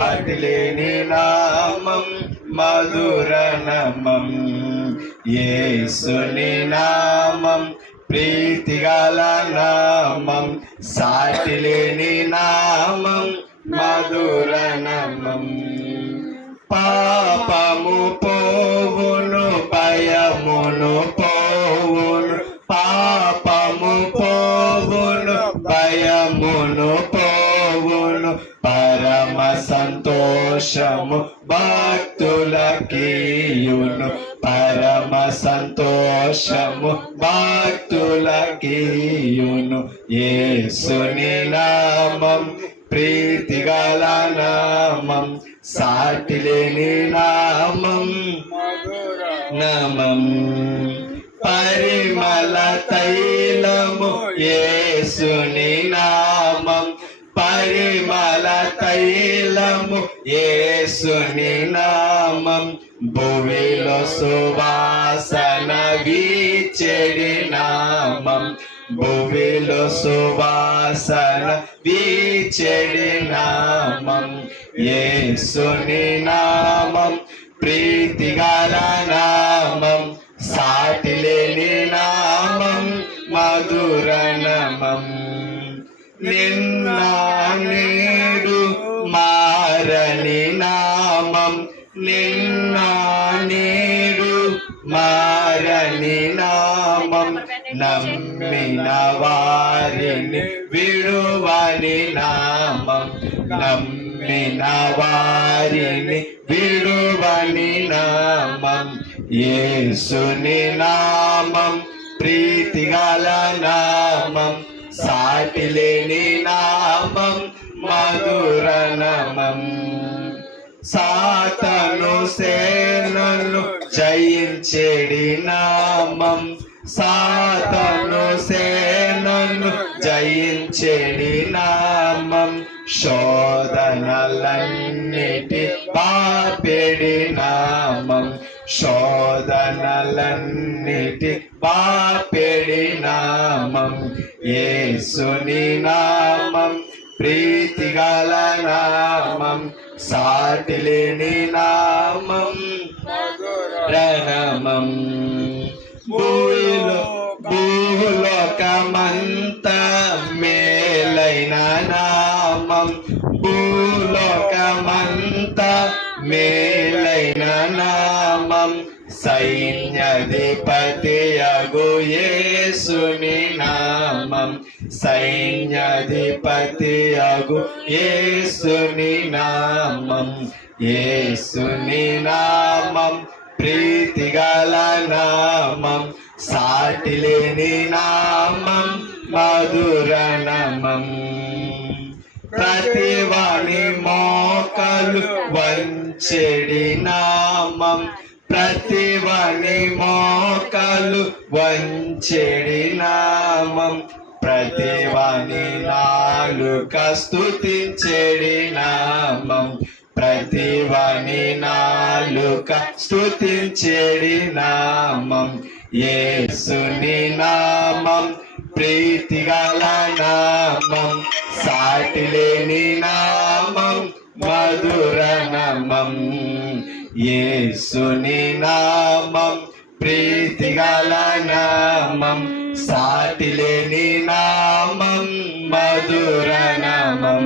సాటిలేని నామం మధుర నామం యేసుని నామం ప్రీతిగల నామం సాటిలేని నామం మధుర నామం పాపము పోవును భయమును పోవును పాపము పోవును భయమును పోవును పరమ సంతోషము భక్తులకీయును పరమ సంతోషము భక్తులకీయును యేసుని నామం ప్రీతిగల నామం సాటిలేని నామం నామం పరిమళ తైలము యేసుని నామం పరిమళ తైలము యేసుని నామం భువిలో సువాసన వీచెడి నామం భువిలో సువాసన వీచెడి నామం యేసుని నామం ప్రీతిగల నామం సాటిలేని నామం మధుర నామం నిన్న నేడు మారని నామం నిన్న నేడు మారని నామం నమ్మిన వారిని విడువని నామం నమ్మిన వారిని విడువని నామం యేసుని నామం ప్రీతిగల నామం సాటిలేని నామం మధుర నామం సాతాను సేనను జయించెడి నామం సాతాను సేనను జయించెడి నామం శోధనలన్నిటి బాపెడి నామం శోధనలన్నిటి బాపెడి నామం యేసుని నామం ప్రీతిగల నామం సాటిలేని నామం నామం భూలోకమంత మేలైన నామం భూలోకమంత మేలైన నామం సైన్యాధిపతియగు యేసుని నామం సైన్యాధిపతియగు యేసుని నామం యేసుని నామం ప్రీతిగల నామం సాటిలేని నామం మధుర నామం ప్రతివాని మోకాలు వంచెడి నామం ప్రతివాని మోకాలు వంచెడి నామం ప్రతివాని నాలుక స్తుతించెడి నామం ప్రతివాని నాలుక స్తుతించెడి నామం యేసుని నామం ప్రీతిగల నామం సాటిలేని నామం మధుర నామం యేసుని నామం ప్రీతిగల నామం సాటిలేని నామం మధుర నామం